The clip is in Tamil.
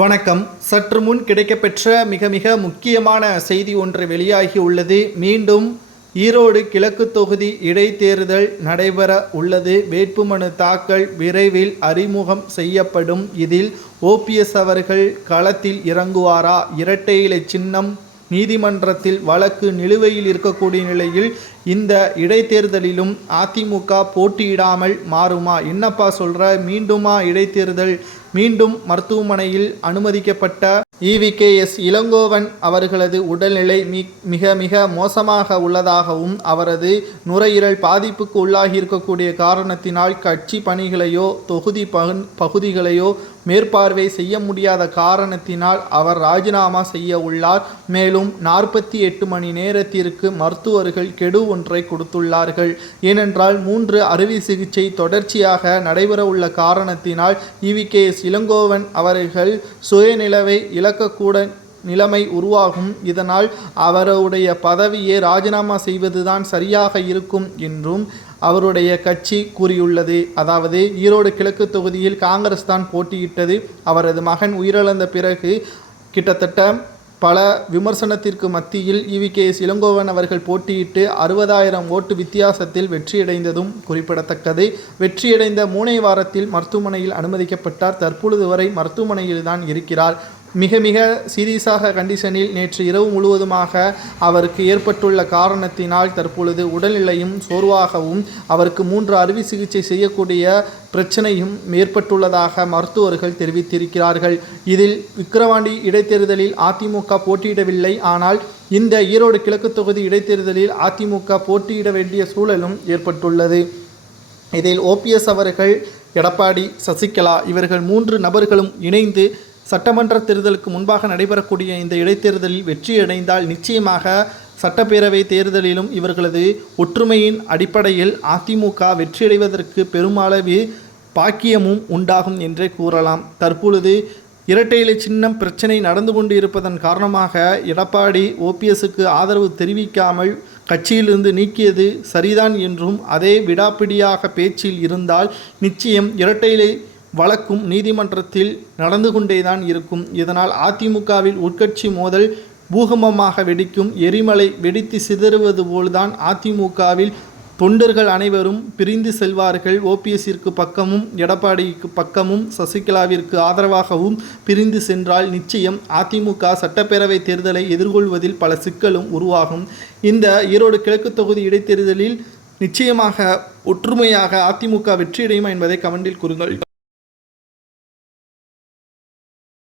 வணக்கம். சற்று முன் கிடைக்கப்பெற்ற மிக மிக முக்கியமான செய்தி ஒன்று வெளியாகி உள்ளது. மீண்டும் ஈரோடு கிழக்கு தொகுதி இடைத்தேர்தல் நடைபெற உள்ளது. வேட்புமனு தாக்கல் விரைவில் அறிமுகம் செய்யப்படும். இதில் ஓபிஎஸ் அவர்கள் களத்தில் இறங்குவாரா? இரட்டை இலை சின்னம் நீதிமன்றத்தில் வழக்கு நிலுவையில் இருக்கக்கூடிய நிலையில் இந்த இடைத்தேர்தலிலும் அதிமுக போட்டியிடாமல் மாறுமா? என்னப்பா சொல்ற? மீண்டுமா இடைத்தேர்தல்? மீண்டும் மருத்துவமனையில் அனுமதிக்கப்பட்ட EVKS இளங்கோவன் அவர்களது உடல்நிலை மிக மிக மோசமாக உள்ளதாகவும் அவரது நுரையீரல் பாதிப்புக்கு உள்ளாகி இருக்கக்கூடிய காரணத்தினால் கட்சி பணிகளையோ தொகுதி பகுதிகளையோ மேற்பார்வை செய்ய முடியாத காரணத்தினால் அவர் ராஜினாமா செய்ய உள்ளார். மேலும் 48 மணி நேரத்திற்கு மருத்துவர்கள் கெடு ஒன்றை கொடுத்துள்ளார்கள். ஏனென்றால் 3 அறுவை சிகிச்சை தொடர்ச்சியாக நடைபெற உள்ள காரணத்தினால் EVKS இளங்கோவன் அவர்கள் சுயநிலவை இழக்கக்கூட நிலைமை உருவாகும். இதனால் அவருடைய பதவியை ராஜினாமா செய்வதுதான் சரியாக இருக்கும் என்றும் அவருடைய கட்சி கூறியுள்ளது. அதாவது ஈரோடு கிழக்கு தொகுதியில் காங்கிரஸ் தான் போட்டியிட்டது. அவரது மகன் உயிரிழந்த பிறகு கிட்டத்தட்ட பல விமர்சனத்திற்கு மத்தியில் EVKS இளங்கோவன் அவர்கள் போட்டியிட்டு 60,000 ஓட்டு வித்தியாசத்தில் வெற்றியடைந்ததும் குறிப்பிடத்தக்கது. வெற்றியடைந்த 3 வாரத்தில் மருத்துவமனையில் அனுமதிக்கப்பட்டார். தற்பொழுது வரை மருத்துவமனையில் தான் இருக்கிறார். மிக மிக சீரியஸாக கண்டிஷனில் நேற்று இரவு முழுவதுமாக அவருக்கு ஏற்பட்டுள்ள காரணத்தினால் தற்பொழுது உடல்நிலையும் சோர்வாகவும் அவருக்கு 3 அறுவை சிகிச்சை செய்யக்கூடிய பிரச்சனையும் ஏற்பட்டுள்ளதாக மருத்துவர்கள் தெரிவித்திருக்கிறார்கள். இதில் விக்கிரவாண்டி இடைத்தேர்தலில் அதிமுக போட்டியிடவில்லை. ஆனால் இந்த ஈரோடு கிழக்கு தொகுதி இடைத்தேர்தலில் அதிமுக போட்டியிட வேண்டிய சூழலும் ஏற்பட்டுள்ளது. இதில் OPS அவர்கள், எடப்பாடி, சசிகலா இவர்கள் 3 நபர்களும் இணைந்து சட்டமன்ற தேர்தலுக்கு முன்பாக நடைபெறக்கூடிய இந்த இடைத்தேர்தலில் வெற்றியடைந்தால் நிச்சயமாக சட்டப்பேரவை தேர்தலிலும் இவர்களது ஒற்றுமையின் அடிப்படையில் அதிமுக வெற்றியடைவதற்கு பெருமளவு பாக்கியமும் உண்டாகும் என்றே கூறலாம். தற்பொழுது இரட்டை இலை சின்னம் பிரச்சனை நடந்து கொண்டு இருப்பதன் காரணமாக எடப்பாடி OPSக்கு ஆதரவு தெரிவிக்காமல் கட்சியிலிருந்து நீக்கியது சரிதான் என்றும் அதே விடாப்பிடியாக பேச்சில் இருந்தால் நிச்சயம் இரட்டை இலை வழக்கும் நீதிமன்றத்தில் நடந்து கொண்டேதான் இருக்கும். இதனால் அதிமுகவில் உட்கட்சி மோதல் பூகம்பமாக வெடிக்கும். எரிமலை வெடித்து சிதறுவது போல்தான் அதிமுகவில் தொண்டர்கள் அனைவரும் பிரிந்து செல்வார்கள். OPSற்கு பக்கமும் எடப்பாடிக்கு பக்கமும் சசிகலாவிற்கு ஆதரவாகவும் பிரிந்து சென்றால் நிச்சயம் அதிமுக சட்டப்பேரவை தேர்தலை எதிர்கொள்வதில் பல சிக்கலும் உருவாகும். இந்த ஈரோடு கிழக்கு தொகுதி இடைத்தேர்தலில் நிச்சயமாக ஒற்றுமையாக அதிமுக வெற்றியடையுமா என்பதை கமெண்டில் கூறுங்கள்.